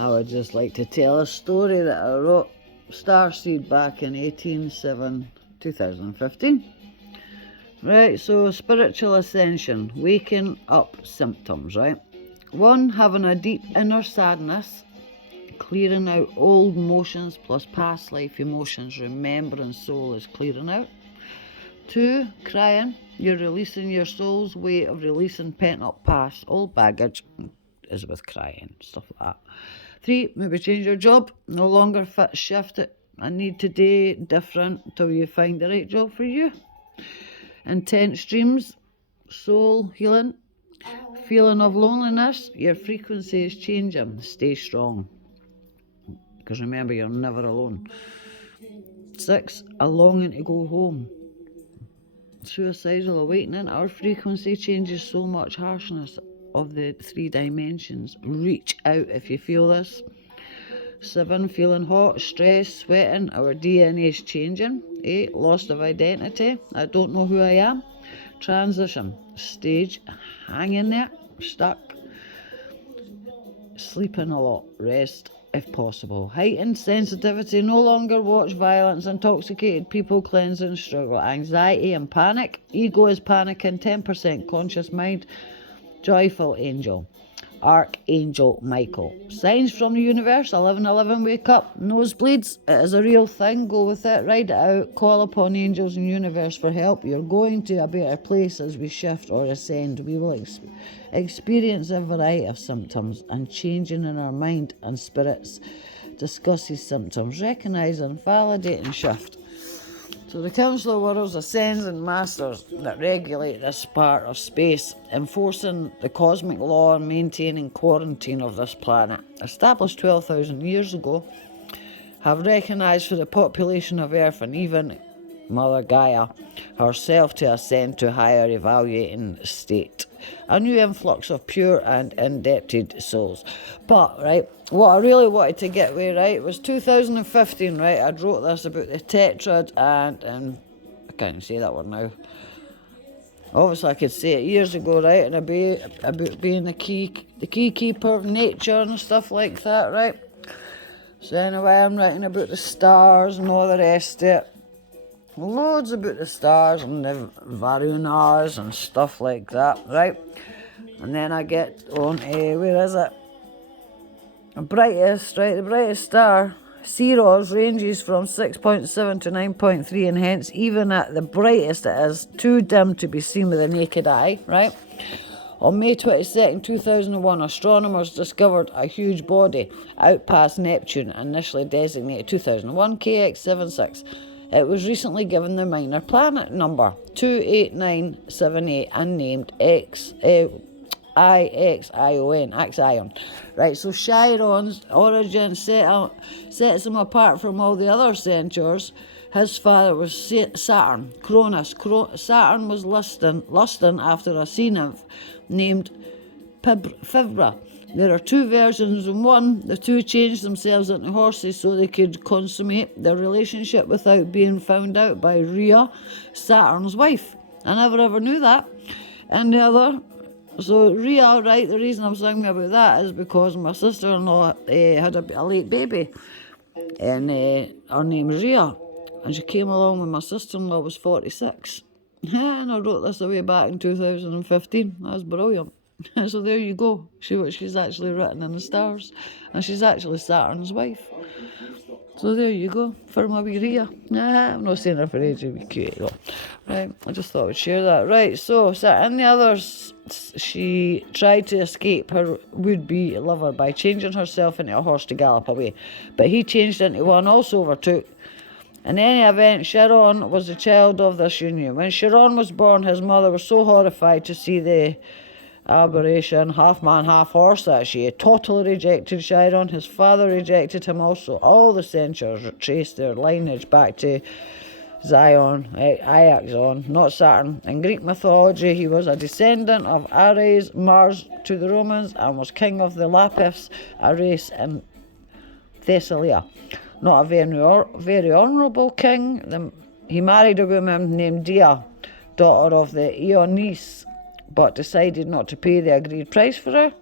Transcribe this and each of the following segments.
I would just like to tell a story that I wrote starseed back in 2015. Right, so spiritual ascension, waking up symptoms, right? 1, having a deep inner sadness, clearing out old emotions plus past life emotions, remembering soul is clearing out. 2, crying, you're releasing your soul's way of releasing pent up past, old baggage is with crying, stuff like that. 3, maybe change your job, no longer fit, shift it, I need today different till you find the right job for you. Intense dreams, soul healing, feeling of loneliness, your frequency is changing, stay strong. Because remember, you're never alone. 6, a longing to go home. Suicidal awakening, our frequency changes so much harshness of the 3 dimensions. Reach out if you feel this. 7, feeling hot, stress, sweating, our DNA is changing. 8, loss of identity, I don't know who I am. Transition, stage, hang in there, stuck. Sleeping a lot, rest if possible. Heightened sensitivity, no longer watch violence, intoxicated people, cleansing, struggle, anxiety and panic. Ego is panicking, 10% conscious mind. Joyful angel, Archangel Michael. Signs from the universe, 11:11, wake up. Nosebleeds, it is a real thing, go with it, write it out, call upon angels and universe for help. You're going to a better place as we shift or ascend. We will experience a variety of symptoms and changing in our mind and spirits. Discuss these symptoms, recognise and validate and shift. So the Council of Worlds ascends and masters that regulate this part of space, enforcing the cosmic law and maintaining quarantine of this planet. Established 12,000 years ago, have recognised for the population of Earth and even Mother Gaia herself to ascend to higher evaluating state. A new influx of pure and indebted souls. But, right, what I really wanted to get with, right, was 2015, right, I wrote this about the tetrad and I can't say that word now. Obviously I could say it years ago, right, and about being the key keeper of nature and stuff like that, right. So anyway, I'm writing about the stars and all the rest of it. Loads about the stars and the Varunas and stuff like that, right? And then I get on where is it? The brightest, right? The brightest star, Ceres, ranges from 6.7 to 9.3, and hence even at the brightest it is too dim to be seen with the naked eye, right? On May 22nd, 2001, astronomers discovered a huge body out past Neptune, initially designated 2001 KX76. It was recently given the minor planet number 28978 and named Ixion. Right, so Chiron's origin sets him apart from all the other centaurs. His father was Saturn, Cronus. Saturn was lusting after a sea nymph named Fibra. There are 2 versions in one. The 2 changed themselves into horses so they could consummate their relationship without being found out by Rhea, Saturn's wife. I never ever knew that. And the other, so Rhea, right, the reason I'm singing about that is because my sister-in-law had a late baby, and her name's Rhea, and she came along when my sister-in-law was 46. And I wrote this away back in 2015. That was brilliant. So there you go. See what she's actually written in the stars. And she's actually Saturn's wife. So there you go. For my wee Rhea. I'm not saying her for age, it'd be cute. Though. Right, I just thought I'd share that. Right, so in the others, she tried to escape her would-be lover by changing herself into a horse to gallop away. But he changed into one, also overtook. In any event, Chiron was the child of this union. When Chiron was born, his mother was so horrified to see the aberration, half man, half horse, that she totally rejected Chiron. His father rejected him also. All the centaurs traced their lineage back to Ixion, not Saturn. In Greek mythology, he was a descendant of Ares, Mars to the Romans, and was king of the Lapiths, a race in Thessalia. Not a very honourable king. He married a woman named Dia, daughter of the neice, but decided not to pay the agreed price for her.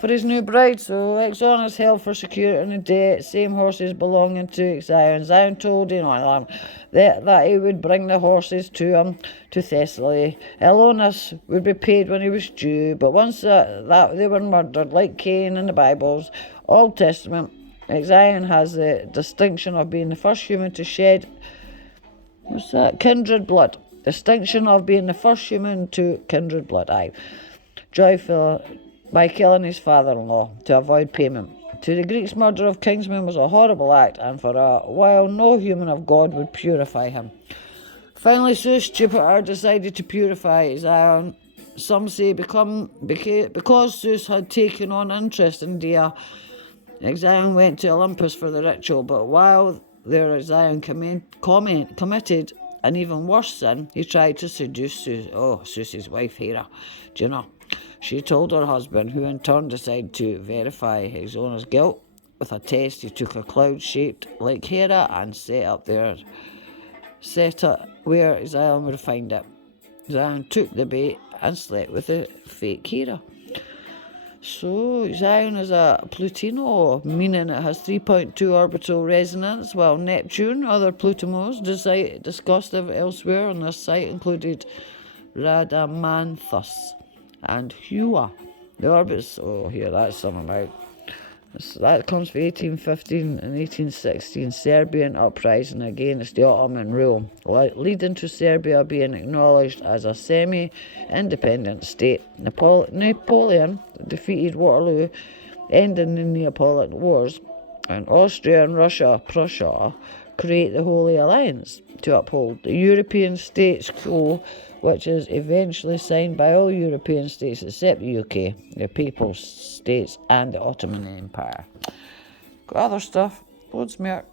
for his new bride. So Exxon is held for security and debt, same horses belonging to Zion. Zion told that he would bring the horses to him to Thessaly. Elonis would be paid when he was due, but once that they were murdered, like Cain in the Bible's Old Testament, Zion has the distinction of being the first human to shed kindred blood. Distinction of being the first human to kindred blood. Aye. Joyful by killing his father-in-law to avoid payment. To the Greeks, murder of kinsmen was a horrible act, and for a while no human of God would purify him. Finally, Zeus, Jupiter, decided to purify Zion. Some say because Zeus had taken on interest in Rhea, Zion went to Olympus for the ritual, but while there Zion committed an even worse sin. He tried to seduce Zeus's wife Hera. Do you know? She told her husband, who in turn decided to verify his owner's guilt with a test. He took a cloud shaped like Hera and set it where Zion would find it. Zion took the bait and slept with the fake Hera. So Zion is a Plutino, meaning it has 3.2 orbital resonance, while Neptune, other Plutomos discussed elsewhere on this site, included Rhadamanthus and Hua. The orbits, that's something about. That comes from 1815 and 1816, Serbian uprising against the Ottoman rule, leading to Serbia being acknowledged as a semi-independent state. Napoleon defeated Waterloo, ending the Neapolitan Wars, and Austria and Prussia create the Holy Alliance to uphold the European status quo, which is eventually signed by all European states except the UK, the Papal States and the Ottoman Empire. Got other stuff, loads more.